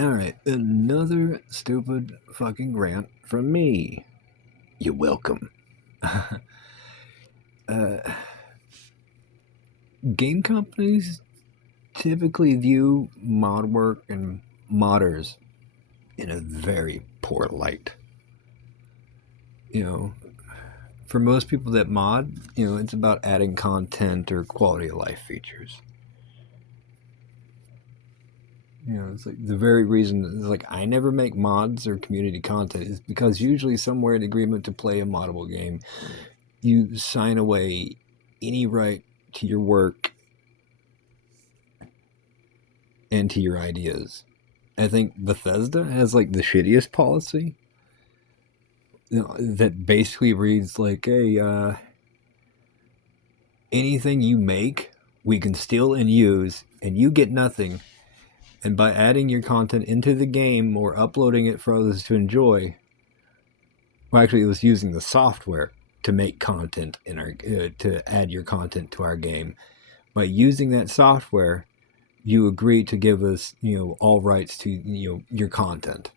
Alright, another stupid fucking rant from me. You're welcome. uh, Game companies typically view mod work and modders in a very poor light. You know, for most people that mod, it's about adding content or quality of life features. It's like the very reason is like I never make mods or community content is because usually somewhere in agreement to play a moddable game, you sign away any right to your work and to your ideas. I think Bethesda has like the shittiest policy, that basically reads like, "Hey, anything you make, we can steal and use, and you get nothing. And by adding your content into the game or uploading it for others to enjoy, well, actually, it was using the software to make content in our to add your content to our game. By using that software, you agree to give us, all rights to, your content.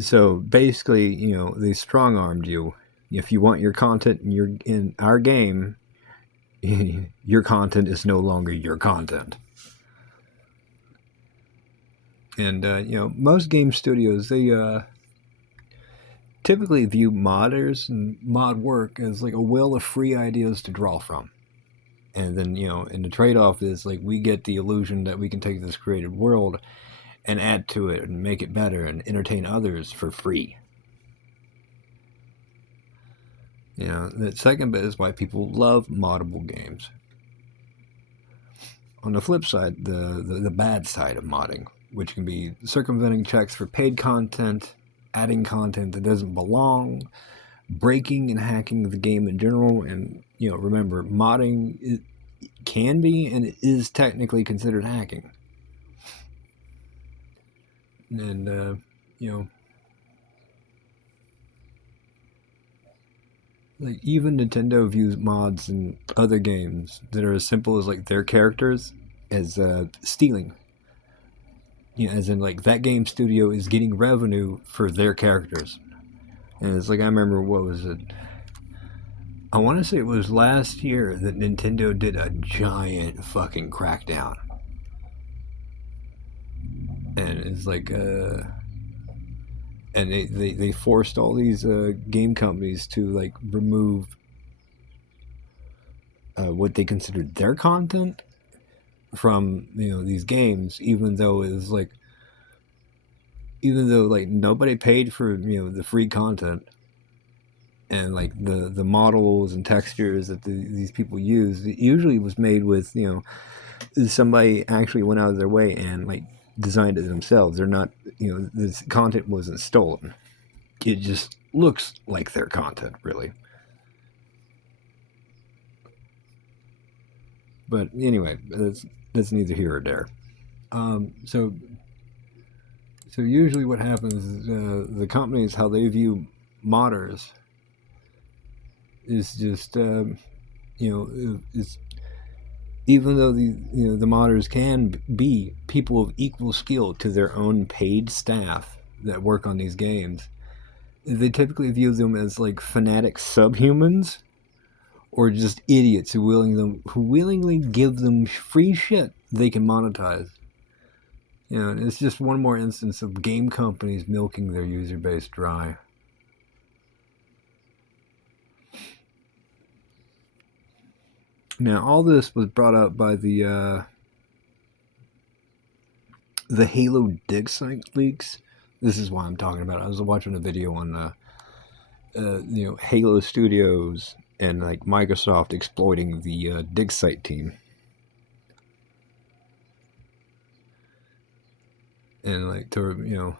So basically, they strong armed you. If you want your content in our game, your content is no longer your content. And most game studios, they typically view modders and mod work as like a well of free ideas to draw from. And then, and the trade-off is like we get the illusion that we can take this created world and add to it and make it better and entertain others for free. The second bit is why people love moddable games. On the flip side, the bad side of modding, which can be circumventing checks for paid content, adding content that doesn't belong, breaking and hacking the game in general. And, remember, modding can be and is technically considered hacking. And, like even Nintendo views mods in other games that are as simple as like their characters as stealing. As in like that game studio is getting revenue for their characters. And it's like I remember, what was it? I want to say it was last year that Nintendo did a giant fucking crackdown. And it's like and they forced all these game companies to like remove what they considered their content from these games, even though nobody paid for the free content, and like the models and textures that these people use, it usually was made with somebody actually went out of their way and like designed it themselves. They're not, this content wasn't stolen. It just looks like their content, really. But anyway, that's neither here or there. So usually what happens is the companies, how they view modders is just it's, even though the modders can be people of equal skill to their own paid staff that work on these games, they typically view them as like fanatic subhumans or just idiots who willingly give them free shit they can monetize. It's just one more instance of game companies milking their user base dry. Now, all this was brought up by the Halo dig site leaks. This is why I'm talking about it. I was watching a video on Halo Studios and like Microsoft exploiting the dig site team. And like to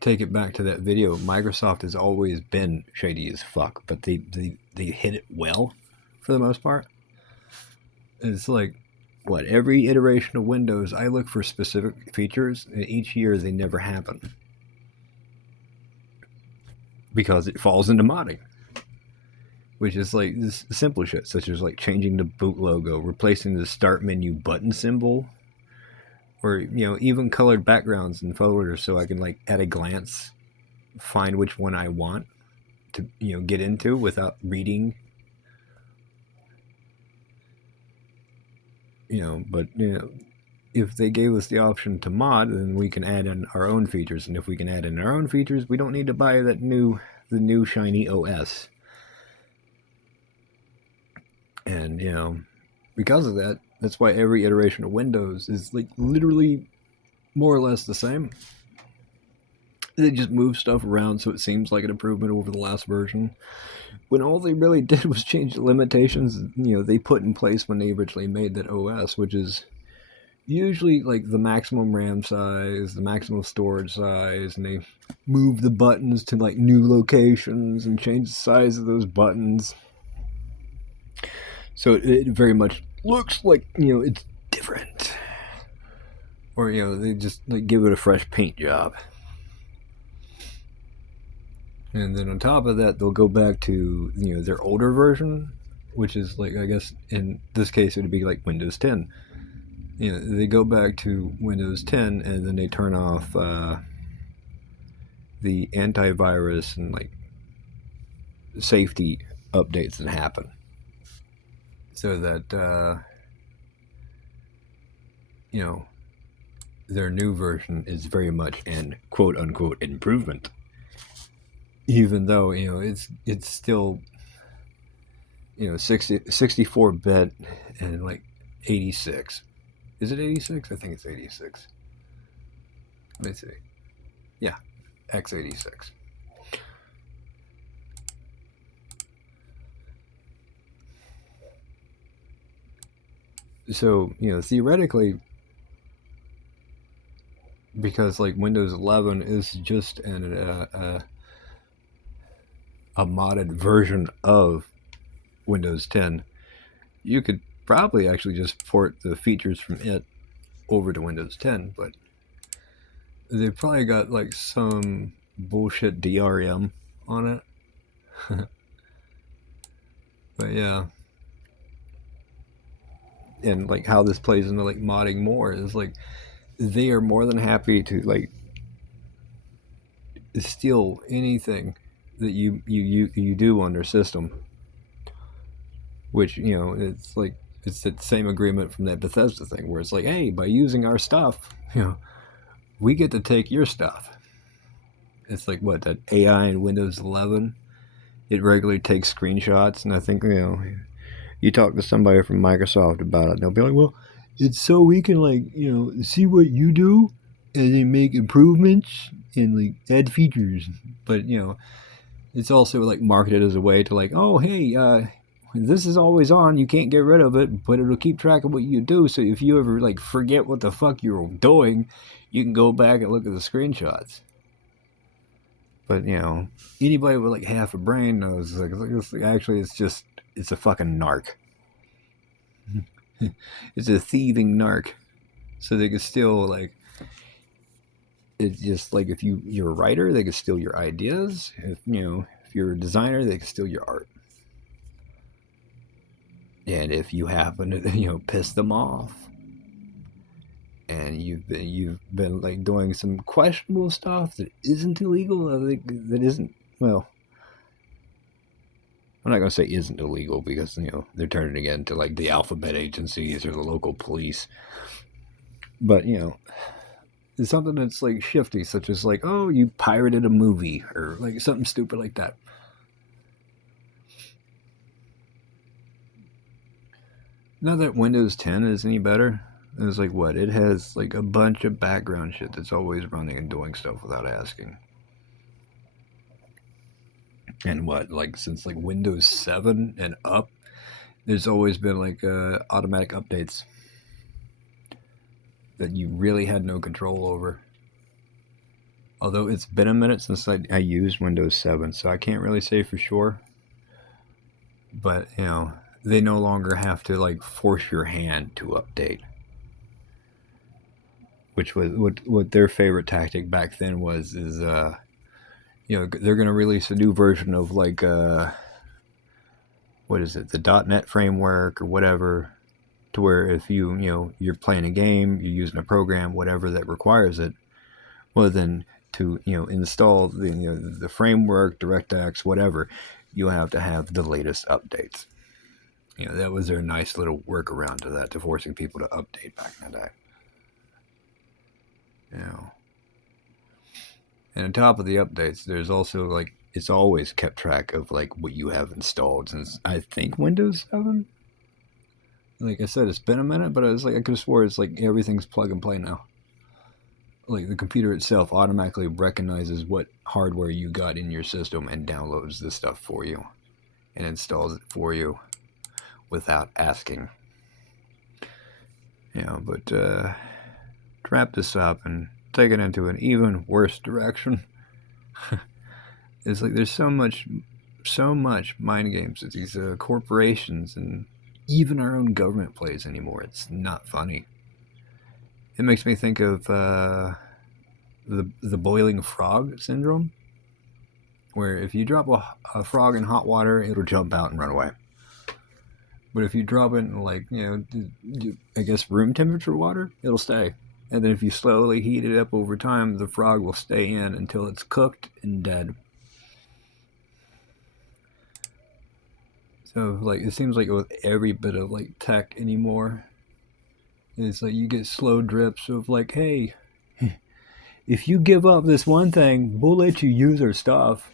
take it back to that video, Microsoft has always been shady as fuck, but they hit it well for the most part. It's like every iteration of Windows, I look for specific features, and each year they never happen because it falls into modding, which is like this simple shit, such as like changing the boot logo, replacing the start menu button symbol, or even colored backgrounds in folders, so I can like at a glance find which one I want to get into without reading. But if they gave us the option to mod, then we can add in our own features, and if we can add in our own features, we don't need to buy the new shiny OS. And because of that, that's why every iteration of Windows is like literally more or less the same. They just move stuff around so it seems like an improvement over the last version, when all they really did was change the limitations they put in place when they originally made that OS, which is usually like the maximum RAM size, the maximum storage size, and they move the buttons to like new locations and change the size of those buttons. So it very much looks like it's different, or they just like give it a fresh paint job. And then on top of that, they'll go back to their older version, which is like, I guess in this case it would be like Windows 10. They go back to Windows 10 and then they turn off the antivirus and like safety updates that happen, so that their new version is very much an quote unquote improvement, even though it's still 64-bit and like 86. Is it 86? I think it's 86. Let's see. Yeah, x86. So theoretically, because like Windows 11 is just a modded version of Windows 10, you could probably actually just port the features from it over to Windows 10, but they probably got like some bullshit DRM on it. But yeah. And like how this plays into like modding more is like they are more than happy to like steal anything that you do on their system, which it's like it's the same agreement from that Bethesda thing where it's like, hey, by using our stuff, we get to take your stuff. It's like what, that AI in Windows 11, it regularly takes screenshots, and I think you talk to somebody from Microsoft about it, they'll be like, well, it's so we can like see what you do and then make improvements and like add features. But it's also like marketed as a way to like, oh hey, this is always on, you can't get rid of it, but it'll keep track of what you do, so if you ever like forget what the fuck you're doing, you can go back and look at the screenshots. But anybody with like half a brain knows like actually it's a fucking narc. It's a thieving narc. So they can still like, it's just like if you're a writer, they can steal your ideas. If you're a designer, they can steal your art. And if you happen to piss them off, and you've been like doing some questionable stuff that isn't illegal, I think that isn't, well, I'm not gonna say isn't illegal, because they're turning it into like the alphabet agencies or the local police. But it's something that's like shifty, such as like, oh, you pirated a movie, or like something stupid like that. Not that Windows 10 is any better. It's like what? It has like a bunch of background shit that's always running and doing stuff without asking. And what, like since like Windows 7 and up, there's always been like automatic updates that you really had no control over. Although it's been a minute since I used Windows 7, so I can't really say for sure. But they no longer have to like force your hand to update, which was what their favorite tactic back then was. Is they're going to release a new version of like what is it, the .NET framework or whatever, to where if you're playing a game, you're using a program, whatever that requires it, well then to install the framework, DirectX, whatever, you'll have to have the latest updates. That was their nice little workaround to that, to forcing people to update back in the day. And on top of the updates, there's also like, it's always kept track of like what you have installed since I think Windows 7. Like I said, it's been a minute, but I was like, I could have swore it's like everything's plug and play now. Like the computer itself automatically recognizes what hardware you got in your system and downloads the stuff for you and installs it for you without asking. But to wrap this up and take it into an even worse direction, it's like there's so much mind games that these corporations and even our own government plays anymore. It's not funny. It makes me think of the boiling frog syndrome, where if you drop a frog in hot water, it'll jump out and run away. But if you drop it in like I guess room temperature water, it'll stay. And then if you slowly heat it up over time, the frog will stay in until it's cooked and dead. So like it seems like with every bit of like tech anymore, it's like you get slow drips of like, hey, if you give up this one thing, we'll let you use our stuff.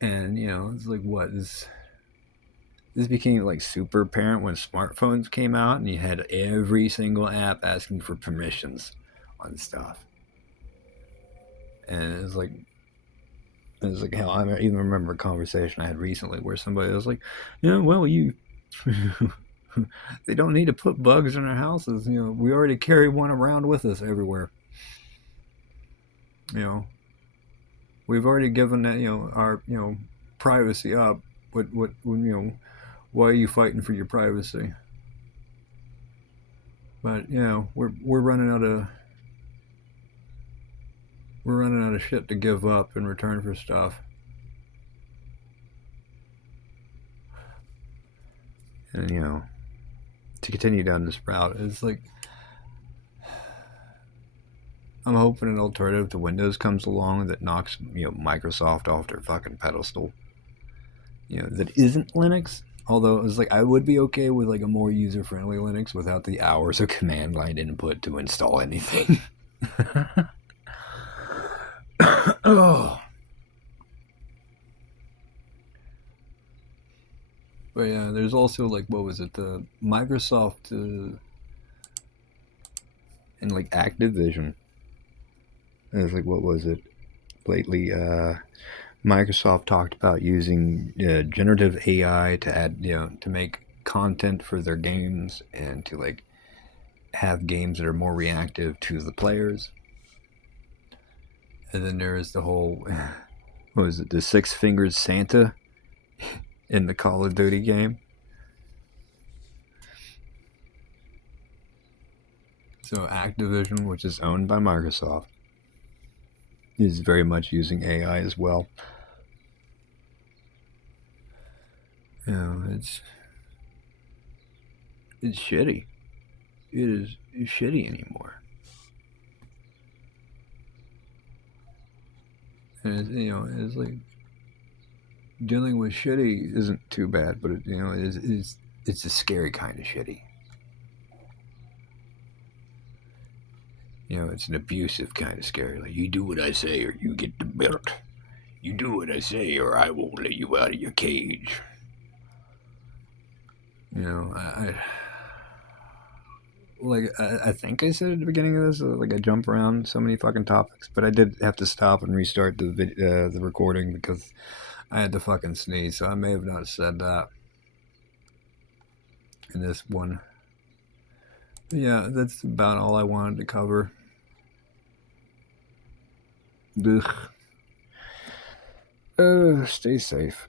And it's like, what is this became like super apparent when smartphones came out and you had every single app asking for permissions on stuff. And it's like hell, I even remember a conversation I had recently where somebody was like, well, you they don't need to put bugs in our houses. We already carry one around with us everywhere. We've already given that, our, privacy up. What, why are you fighting for your privacy? But we're running out of shit to give up in return for stuff. And to continue down this route, it's like I'm hoping an alternative to Windows comes along that knocks Microsoft off their fucking pedestal. That isn't Linux. Although it's like I would be okay with like a more user-friendly Linux without the hours of command line input to install anything. Oh. But yeah, there's also like, what was it, the Microsoft and like Activision. It was like, what was it? Lately, Microsoft talked about using generative AI to add, to make content for their games and to like have games that are more reactive to the players. And then there is the whole, what was it, the six-fingered Santa in the Call of Duty game. So Activision, which is owned by Microsoft, is very much using AI as well. It's shitty. It is shitty anymore. And it's like dealing with shitty isn't too bad, but it's a scary kind of shitty. It's an abusive kind of scary. Like, you do what I say or you get the belt. You do what I say or I won't let you out of your cage. I think I said at the beginning of this, like I jump around so many fucking topics, but I did have to stop and restart the recording because I had to fucking sneeze, so I may have not said that in this one. But yeah, that's about all I wanted to cover. Ugh. Stay safe.